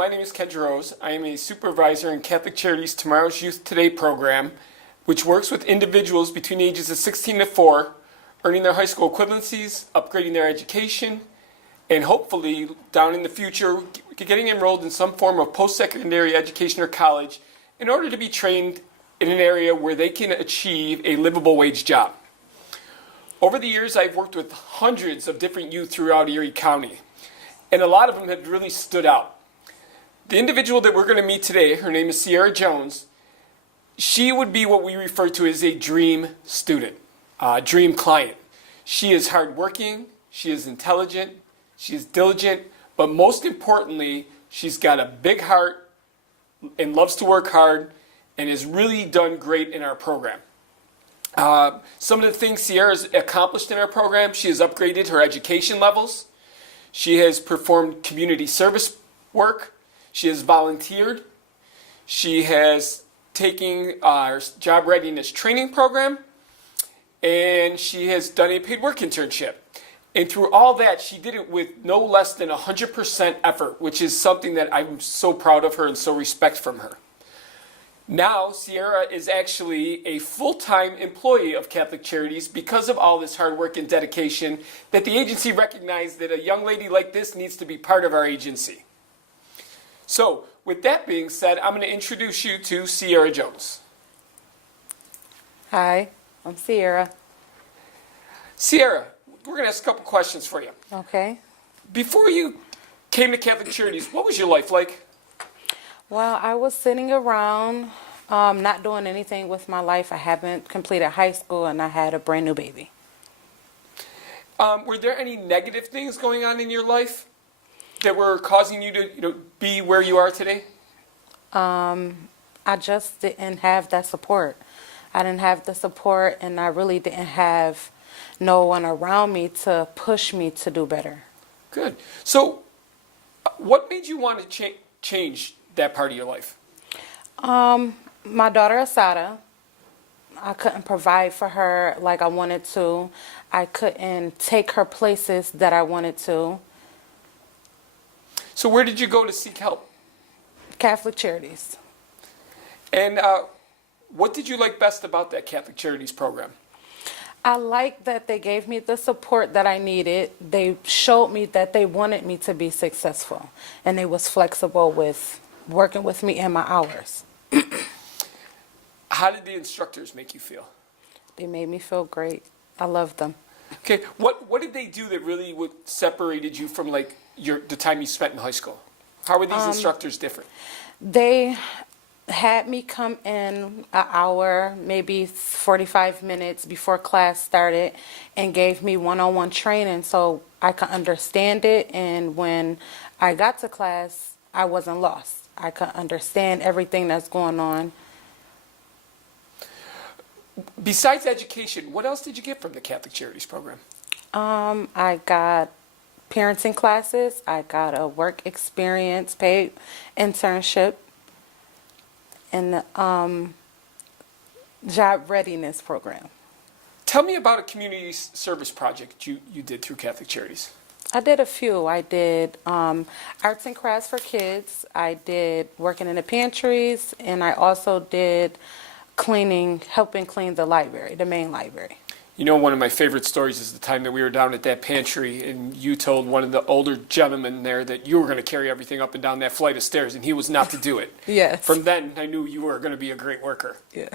my name is Ken Rose. I am a supervisor in Catholic Charities' Tomorrow's Youth Today program, which works with individuals between the ages of 16 to 4, earning their high school equivalencies, upgrading their education, and hopefully, down in the future, getting enrolled in some form of post-secondary education or college in order to be trained in an area where they can achieve a livable wage job. Over the years, I've worked with hundreds of different youth throughout Erie County, and a lot of them have really stood out. The individual that we're going to meet today, her name is Sierra Jones. She would be what we refer to as a dream student, dream client. She is hardworking, she is intelligent, she is diligent, but most importantly, she's got a big heart and loves to work hard and has really done great in our program. Some of the things Sierra's accomplished in our program: she has upgraded her education levels, she has performed community service work, she has volunteered, she has taken our job readiness training program, and she has done a paid work internship. And through all that, she did it with no less than 100% effort, which is something that I'm so proud of her and so respect from her. Now, Sierra is actually a full-time employee of Catholic Charities because of all this hard work and dedication that the agency recognized that a young lady like this needs to be part of our agency. So, with that being said, I'm going to introduce you to Sierra Jones. Hi, I'm Sierra. Sierra, we're going to ask a couple questions for you. Okay. Before you came to Catholic Charities, what was your life like? Well, I was sitting around, not doing anything with my life. I haven't completed high school, and I had a brand new baby. Were there any negative things going on in your life that were causing you to, be where you are today? I just didn't have that support. I didn't have the support, and I really didn't have no one around me to push me to do better. Good. So, what made you want to change that part of your life? My daughter Asada, I couldn't provide for her like I wanted to. I couldn't take her places that I wanted to. So where did you go to seek help? Catholic Charities. And what did you like best about that Catholic Charities program? I like that they gave me the support that I needed. They showed me that they wanted me to be successful, and they was flexible with working with me and my hours. How did the instructors make you feel? They made me feel great. I loved them. Okay, what did they do that really separated you from the time you spent in high school? How were these instructors different? They had me come in an hour, maybe 45 minutes before class started, and gave me one-on-one training so I could understand it, and when I got to class, I wasn't lost. I could understand everything that's going on. Besides education, what else did you get from the Catholic Charities program? I got parenting classes. I got a work experience paid internship and the job readiness program. Tell me about a community service project you did through Catholic Charities. I did a few. I did arts and crafts for kids. I did working in the pantries, and I also did helping clean the library, the main library. One of my favorite stories is the time that we were down at that pantry and you told one of the older gentlemen there that you were going to carry everything up and down that flight of stairs, and he was not to do it. Yes. From then, I knew you were going to be a great worker. Yeah.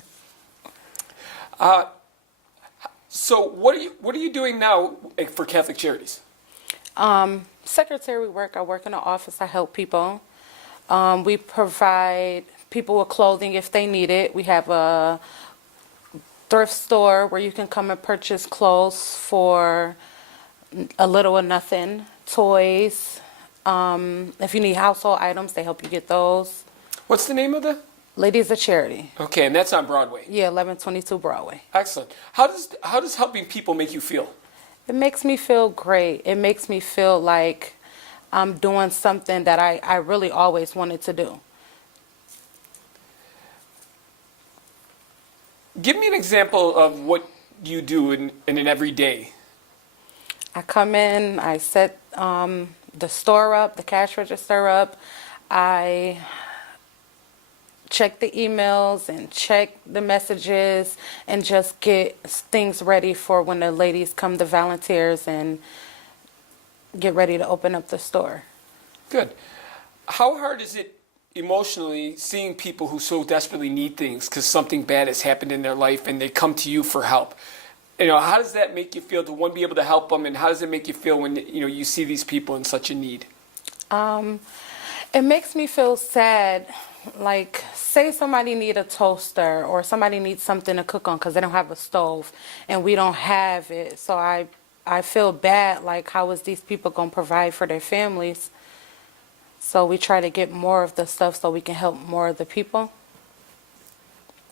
So what are you doing now for Catholic Charities? Secretary work. I work in the office. I help people. We provide people with clothing if they need it. We have a thrift store where you can come and purchase clothes for a little or nothing. Toys. If you need household items, they help you get those. What's the name of the? Ladies of Charity. Okay, and that's on Broadway. Yeah, 1122 Broadway. Excellent. How does helping people make you feel? It makes me feel great. It makes me feel like I'm doing something that I really always wanted to do. Give me an example of what you do in an everyday. I come in, I set the store up, the cash register up. I check the emails and check the messages and just get things ready for when the ladies come, the volunteers, and get ready to open up the store. Good. How hard is it emotionally seeing people who so desperately need things because something bad has happened in their life and they come to you for help? How does that make you feel to, one, be able to help them, and how does it make you feel when, you see these people in such a need? It makes me feel sad. Like, say somebody need a toaster or somebody needs something to cook on because they don't have a stove and we don't have it. So I feel bad, like, how is these people going to provide for their families? So we try to get more of the stuff so we can help more of the people.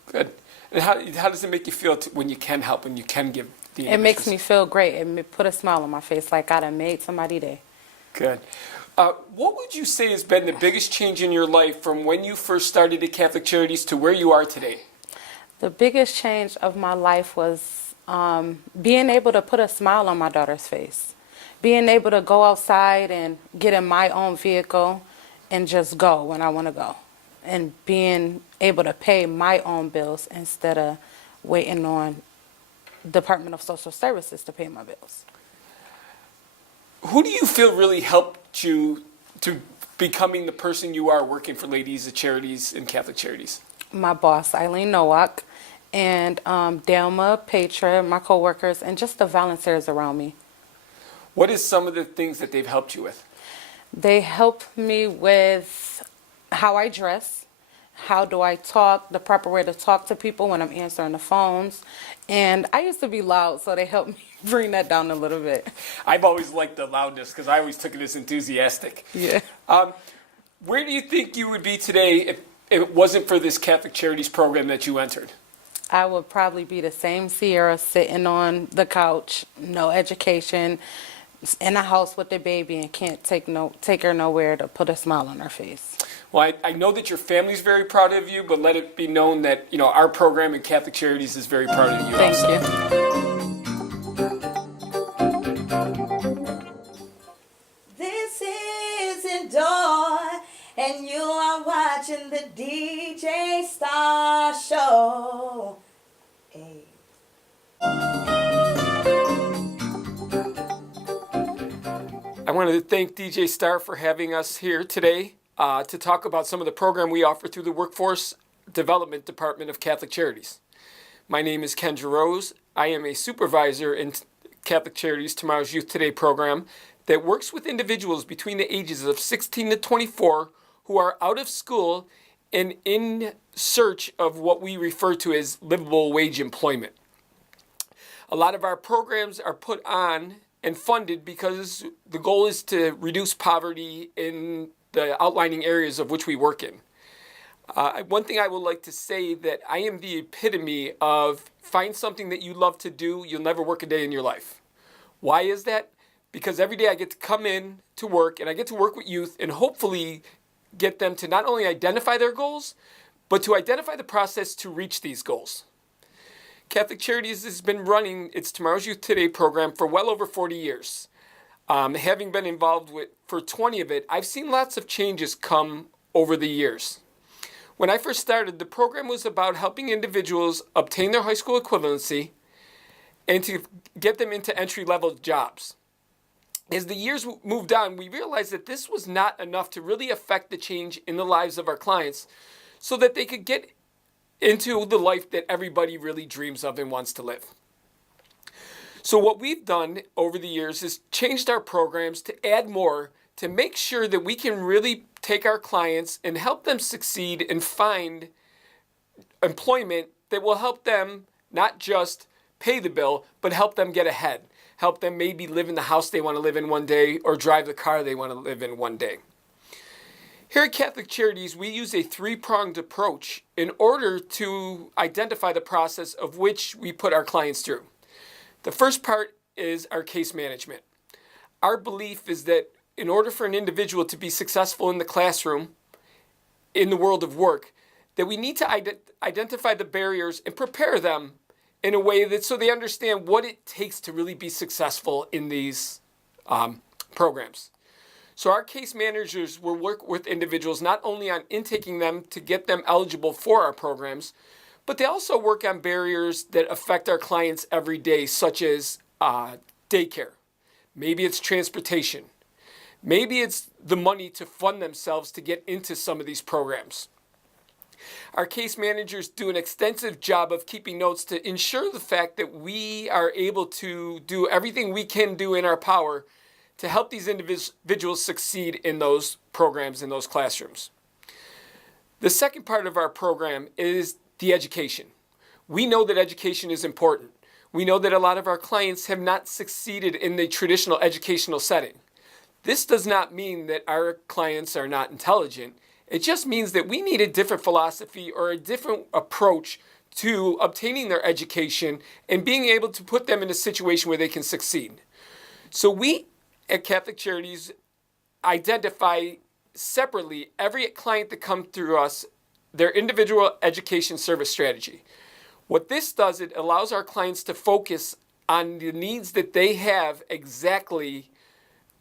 Good. And how does it make you feel when you can help, when you can give the It makes me feel great. It put a smile on my face, like I done made somebody day. Good. What would you say has been the biggest change in your life from when you first started at Catholic Charities to where you are today? The biggest change of my life was being able to put a smile on my daughter's face. Being able to go outside and get in my own vehicle and just go when I want to go. And being able to pay my own bills instead of waiting on Department of Social Services to pay my bills. Who do you feel really helped you to becoming the person you are working for Ladies of Charities and Catholic Charities? My boss, Eileen Nowak, and Delma, Petra, my coworkers, and just the volunteers around me. What is some of the things that they've helped you with? They help me with how I dress, how do I talk, the proper way to talk to people when I'm answering the phones. And I used to be loud, so they helped me bring that down a little bit. I've always liked the loudness because I always took it as enthusiastic. Yeah. Where do you think you would be today if it wasn't for this Catholic Charities program that you entered? I would probably be the same Sierra sitting on the couch, no education, in a house with the baby and can't take her nowhere to put a smile on her face. Well, I know that your family's very proud of you, but let it be known that our program in Catholic Charities is very proud of you. Thank also. you. This is Indoor, and you are watching the DJ Starr Show. Hey. I wanted to thank DJ Starr for having us here today to talk about some of the program we offer through the Workforce Development Department of Catholic Charities. My name is Kendra Rose. I am a supervisor in Catholic Charities Tomorrow's Youth Today program that works with individuals between the ages of 16 to 24 who are out of school and in search of what we refer to as livable wage employment. A lot of our programs are put on and funded because the goal is to reduce poverty in the outlining areas of which we work in. One thing I would like to say that I am the epitome of find something that you love to do, you'll never work a day in your life. Why is that? Because every day I get to come in to work and I get to work with youth and hopefully get them to not only identify their goals, but to identify the process to reach these goals. Catholic Charities has been running its Tomorrow's Youth Today program for well over 40 years. Having been involved with for 20 of it, I've seen lots of changes come over the years. When I first started, the program was about helping individuals obtain their high school equivalency and to get them into entry-level jobs. As the years moved on, we realized that this was not enough to really affect the change in the lives of our clients so that they could get into the life that everybody really dreams of and wants to live. So what we've done over the years is changed our programs to add more to make sure that we can really take our clients and help them succeed and find employment that will help them not just pay the bill, but help them get ahead. Help them maybe live in the house they want to live in one day or drive the car they want to live in one day. Here at Catholic Charities, we use a three-pronged approach in order to identify the process of which we put our clients through. The first part is our case management. Our belief is that in order for an individual to be successful in the classroom, in the world of work, that we need to identify the barriers and prepare them in a way that so they understand what it takes to really be successful in these programs. So our case managers will work with individuals not only on intaking them to get them eligible for our programs, but they also work on barriers that affect our clients every day, such as daycare. Maybe it's transportation. Maybe it's the money to fund themselves to get into some of these programs. Our case managers do an extensive job of keeping notes to ensure the fact that we are able to do everything we can do in our power to help these individuals succeed in those programs, in those classrooms. The second part of our program is the education. We know that education is important. We know that a lot of our clients have not succeeded in the traditional educational setting. This does not mean that our clients are not intelligent. It just means that we need a different philosophy or a different approach to obtaining their education and being able to put them in a situation where they can succeed. So we at Catholic Charities identify separately every client that comes through us, their individual education service strategy. What this does, it allows our clients to focus on the needs that they have exactly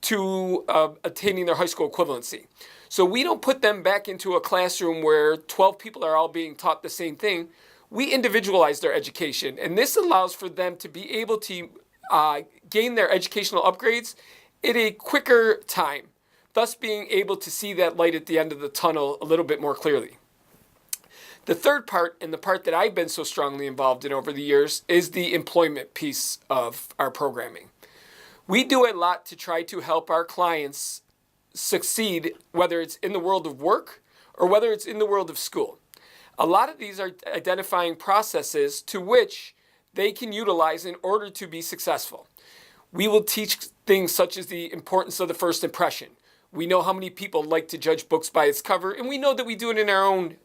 to attaining their high school equivalency. So we don't put them back into a classroom where 12 people are all being taught the same thing. We individualize their education, and this allows for them to be able to gain their educational upgrades at a quicker time, thus being able to see that light at the end of the tunnel a little bit more clearly. The third part, and the part that I've been so strongly involved in over the years, is the employment piece of our programming. We do a lot to try to help our clients succeed, whether it's in the world of work or whether it's in the world of school. A lot of these are identifying processes to which they can utilize in order to be successful. We will teach things such as the importance of the first impression. We know how many people like to judge books by its cover, and we know that we do it in our own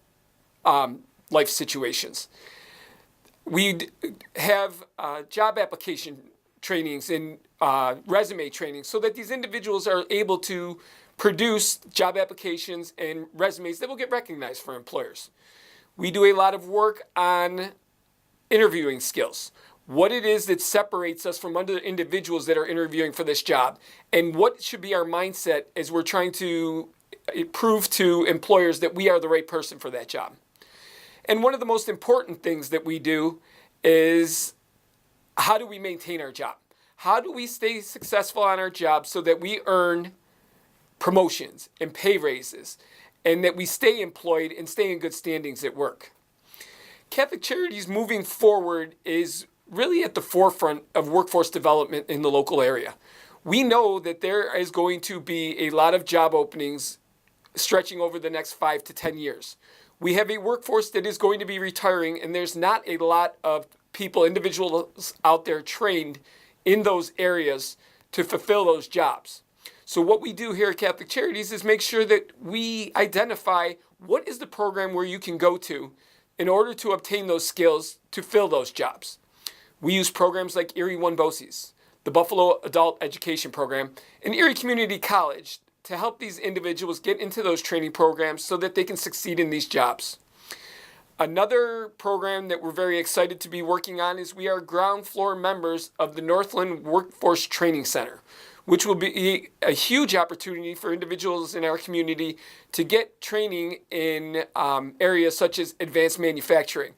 life situations. We have job application trainings and resume training so that these individuals are able to produce job applications and resumes that will get recognized for employers. We do a lot of work on interviewing skills, what it is that separates us from other individuals that are interviewing for this job, and what should be our mindset as we're trying to prove to employers that we are the right person for that job. And one of the most important things that we do is, how do we maintain our job? How do we stay successful on our job so that we earn promotions and pay raises and that we stay employed and stay in good standings at work? Catholic Charities moving forward is really at the forefront of workforce development in the local area. We know that there is going to be a lot of job openings stretching over the next 5 to 10 years. We have a workforce that is going to be retiring, and there's not a lot of people, individuals out there trained in those areas to fulfill those jobs. So what we do here at Catholic Charities is make sure that we identify what is the program where you can go to in order to obtain those skills to fill those jobs. We use programs like Erie One BOCES, the Buffalo Adult Education Program, and Erie Community College to help these individuals get into those training programs so that they can succeed in these jobs. Another program that we're very excited to be working on is we are ground floor members of the Northland Workforce Training Center, which will be a huge opportunity for individuals in our community to get training in areas such as advanced manufacturing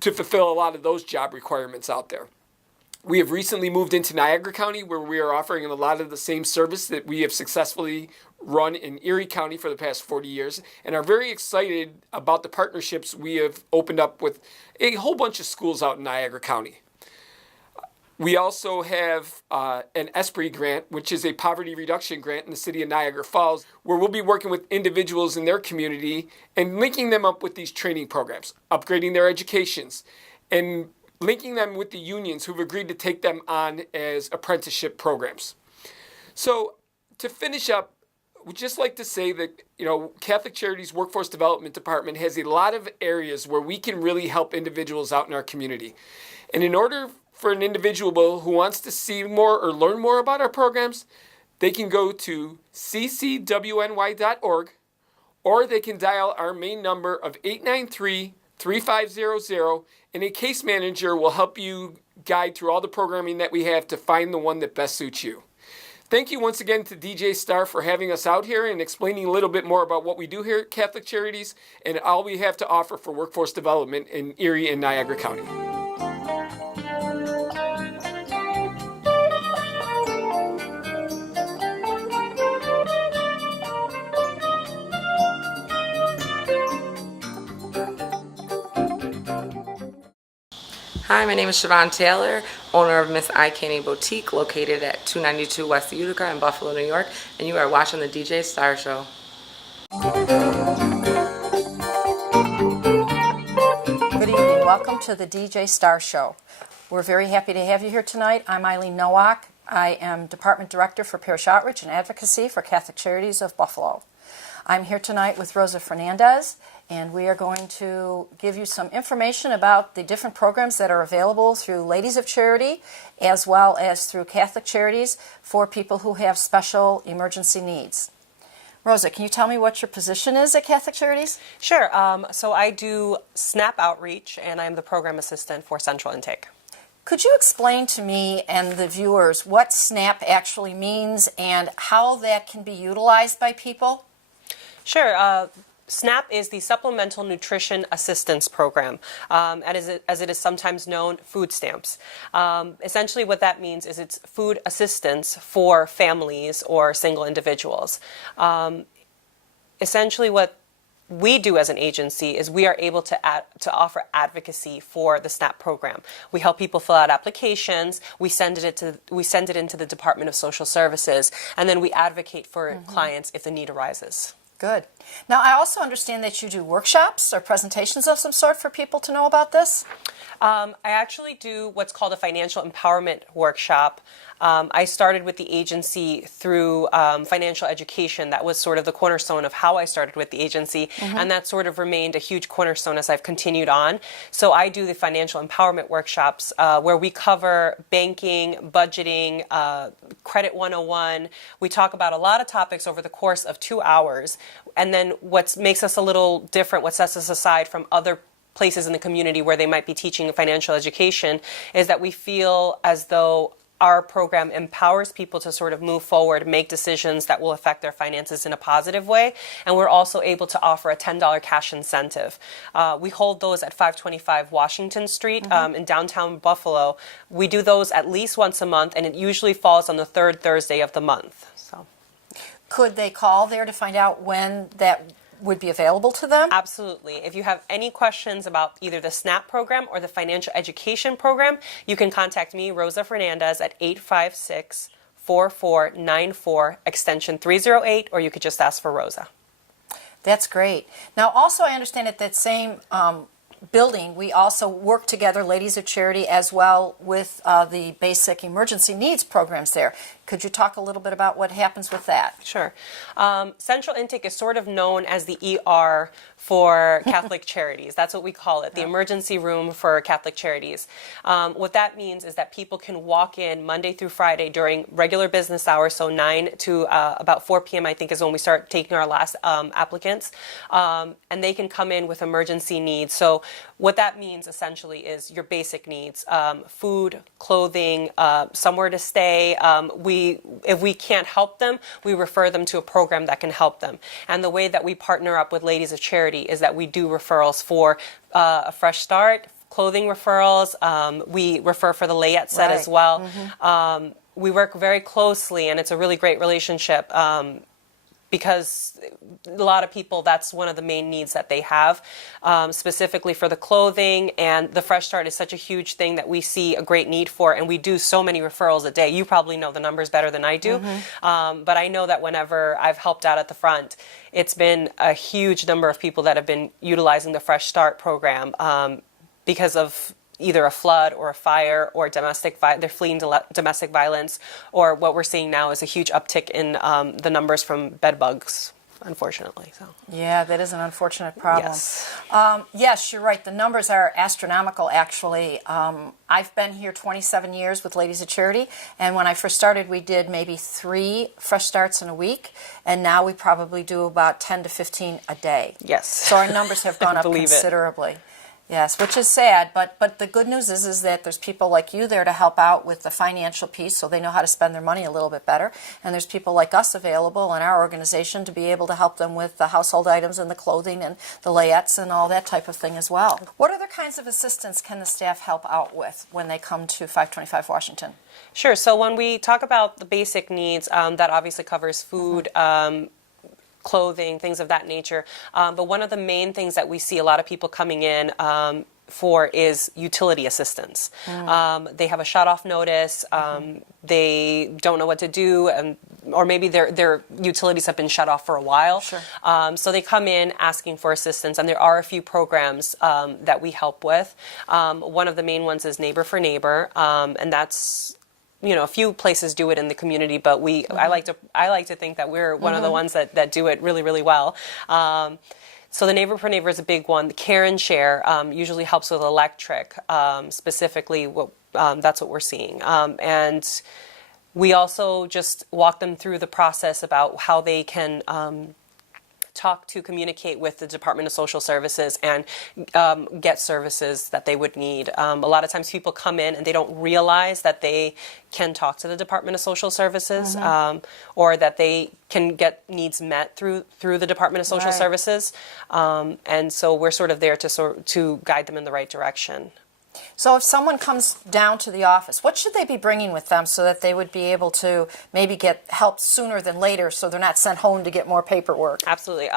to fulfill a lot of those job requirements out there. We have recently moved into Niagara County, where we are offering a lot of the same service that we have successfully run in Erie County for the past 40 years, and are very excited about the partnerships we have opened up with a whole bunch of schools out in Niagara County. We also have an ESPRI grant, which is a poverty reduction grant in the city of Niagara Falls, where we'll be working with individuals in their community and linking them up with these training programs, upgrading their educations, and linking them with the unions who've agreed to take them on as apprenticeship programs. So to finish up, we'd just like to say that, Catholic Charities Workforce Development Department has a lot of areas where we can really help individuals out in our community. And in order for an individual who wants to see more or learn more about our programs, they can go to ccwny.org, or they can dial our main number of 893-3500, and a case manager will help you guide through all the programming that we have to find the one that best suits you. Thank you once again to DJ Starr for having us out here and explaining a little bit more about what we do here at Catholic Charities and all we have to offer for workforce development in Erie and Niagara County. Hi, my name is Siobhan Taylor, owner of Miss I Candy Boutique, located at 292 West Utica in Buffalo, New York, and you are watching the DJ Starr Show. Good evening. Welcome to the DJ Starr Show. We're very happy to have you here tonight. I'm Eileen Nowak. I am Department Director for Parish Outreach and Advocacy for Catholic Charities of Buffalo. I'm here tonight with Rosa Fernandez, and we are going to give you some information about the different programs that are available through Ladies of Charity as well as through Catholic Charities for people who have special emergency needs. Rosa, can you tell me what your position is at Catholic Charities? Sure. So I do SNAP outreach, and I'm the program assistant for Central Intake. Could you explain to me and the viewers what SNAP actually means and how that can be utilized by people? Sure. SNAP is the Supplemental Nutrition Assistance Program, as it is sometimes known, food stamps. Essentially what that means is it's food assistance for families or single individuals. Essentially what we do as an agency is we are able to offer advocacy for the SNAP program. We help people fill out applications, we send it into the Department of Social Services, and then we advocate for clients if the need arises. Good. Now, I also understand that you do workshops or presentations of some sort for people to know about this. I actually do what's called a financial empowerment workshop. I started with the agency through financial education. That was sort of the cornerstone of how I started with the agency, and that sort of remained a huge cornerstone as I've continued on. So I do the financial empowerment workshops where we cover banking, budgeting, credit 101. We talk about a lot of topics over the course of 2 hours. And then what makes us a little different, what sets us aside from other places in the community where they might be teaching financial education, is that we feel as though our program empowers people to sort of move forward, make decisions that will affect their finances in a positive way, and we're also able to offer a $10 cash incentive. We hold those at 525 Washington Street in downtown Buffalo. We do those at least once a month, and it usually falls on the third Thursday of the month. So, could they call there to find out when that would be available to them? Absolutely. If you have any questions about either the SNAP program or the financial education program, you can contact me, Rosa Fernandez, at 856-4494, extension 308, or you could just ask for Rosa. That's great. Now, also, I understand at that same building, we also work together, Ladies of Charity, as well with the basic emergency needs programs there. Could you talk a little bit about what happens with that? Sure. Central Intake is sort of known as the ER for Catholic Charities. That's what we call it, the emergency room for Catholic Charities. What that means is that people can walk in Monday through Friday during regular business hours, so 9 to about 4 p.m. I think is when we start taking our last applicants, and they can come in with emergency needs. So what that means essentially is your basic needs, food, clothing, somewhere to stay. If we can't help them, we refer them to a program that can help them. And the way that we partner up with Ladies of Charity is that we do referrals for a fresh start, clothing referrals. We refer for the layette set as well. We work very closely, and it's a really great relationship. Because a lot of people, that's one of the main needs that they have, specifically for the clothing, and the Fresh Start is such a huge thing that we see a great need for, and we do so many referrals a day. You probably know the numbers better than I do, but I know that whenever I've helped out at the front, it's been a huge number of people that have been utilizing the Fresh Start program because of either a flood or a fire or they're fleeing domestic violence, or what we're seeing now is a huge uptick in the numbers from bed bugs, unfortunately. So. Yeah, that is an unfortunate problem. Yes. Yes, you're right. The numbers are astronomical, actually. I've been here 27 years with Ladies of Charity, and when I first started, we did maybe 3 fresh starts in a week, and now we probably do about 10 to 15 a day. Yes. So our numbers have gone up Believe it. considerably. Yes, which is sad, but the good news is that there's people like you there to help out with the financial piece so they know how to spend their money a little bit better, and there's people like us available in our organization to be able to help them with the household items and the clothing and the layettes and all that type of thing as well. What other kinds of assistance can the staff help out with when they come to 525 Washington? Sure. So when we talk about the basic needs, that obviously covers food, clothing, things of that nature. But one of the main things that we see a lot of people coming in for is utility assistance. They have a shut-off notice. They don't know what to do, or maybe their utilities have been shut off for a while. Sure. So they come in asking for assistance, and there are a few programs that we help with. One of the main ones is Neighbor for Neighbor, and that's a few places do it in the community, but I like to think that we're one of the ones that do it really, really well. So the Neighbor for Neighbor is a big one. The Care and Share usually helps with electric, specifically. That's what we're seeing, and we also just walk them through the process about how they can communicate with the Department of Social Services and get services that they would need. A lot of times people come in and they don't realize that they can talk to the Department of Social Services or that they can get needs met through the Department of Social Services. And so we're sort of there to guide them in the right direction. So if someone comes down to the office, what should they be bringing with them so that they would be able to maybe get help sooner than later so they're not sent home to get more paperwork? Absolutely.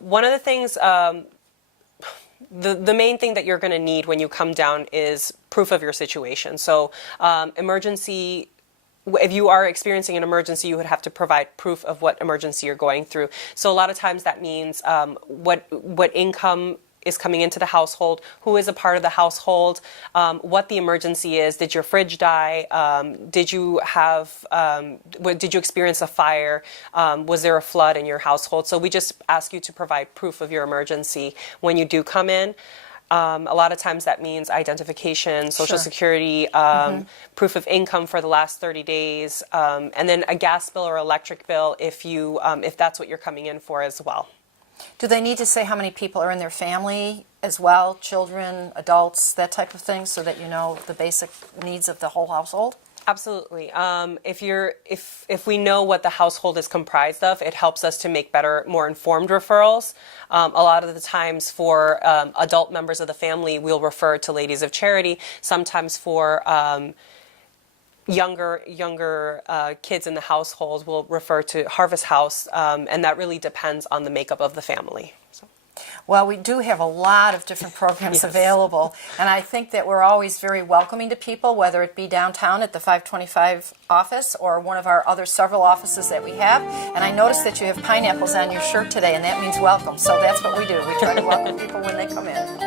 One of the things, the main thing that you're going to need when you come down is proof of your situation. So if you are experiencing an emergency, you would have to provide proof of what emergency you're going through. So a lot of times that means what income is coming into the household, who is a part of the household, what the emergency is. Did your fridge die? Did you experience a fire? Was there a flood in your household? So we just ask you to provide proof of your emergency when you do come in. A lot of times that means identification, Social Security, proof of income for the last 30 days, and then a gas bill or electric bill if that's what you're coming in for as well. Do they need to say how many people are in their family as well, children, adults, that type of thing, so that you know the basic needs of the whole household? Absolutely. If we know what the household is comprised of, it helps us to make better, more informed referrals. A lot of the times for adult members of the family, we'll refer to Ladies of Charity. Sometimes for younger kids in the household will refer to Harvest House, and that really depends on the makeup of the family. So. Well, we do have a lot of different programs available, and I think that we're always very welcoming to people, whether it be downtown at the 525 office or one of our other several offices that we have. And I noticed that you have pineapples on your shirt today, and that means welcome. So that's what we do. We try to welcome people when they come in.